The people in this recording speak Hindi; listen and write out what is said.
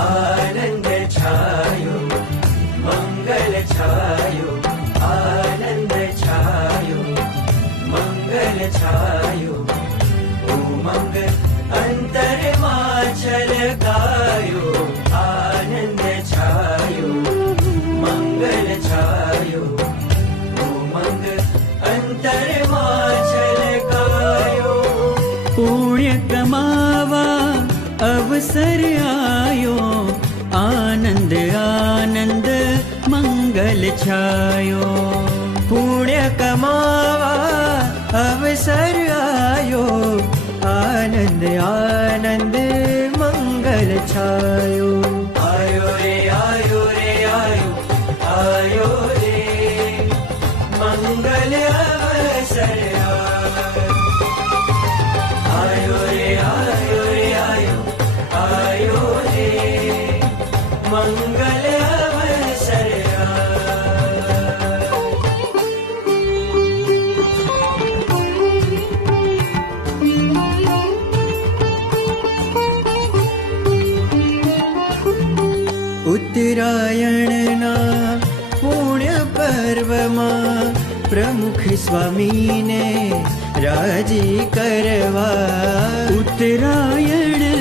आनंद छायो, मंगल छायो, आनंद छायो, मंगल छायो, उमंग अंतरमा छलकायो, आनंद छायो, मंगल छायो, उमंग अंतरमा छलकायो। पुण्य कमावा अवसर आयो, आनंद आनंद मंगल छायो। पुण्य कमावा अवसर आयो, आनंद आनंद मंगल छायो। आयो रे आयो रे आयो, आयो रे मंगल अवसर आयो रे आयो रे आयो, आयो रे मंगल अवसर उत्तरायणना पुण्य पर्वमा प्रमुख स्वामीने राजी करवा। उत्तरायण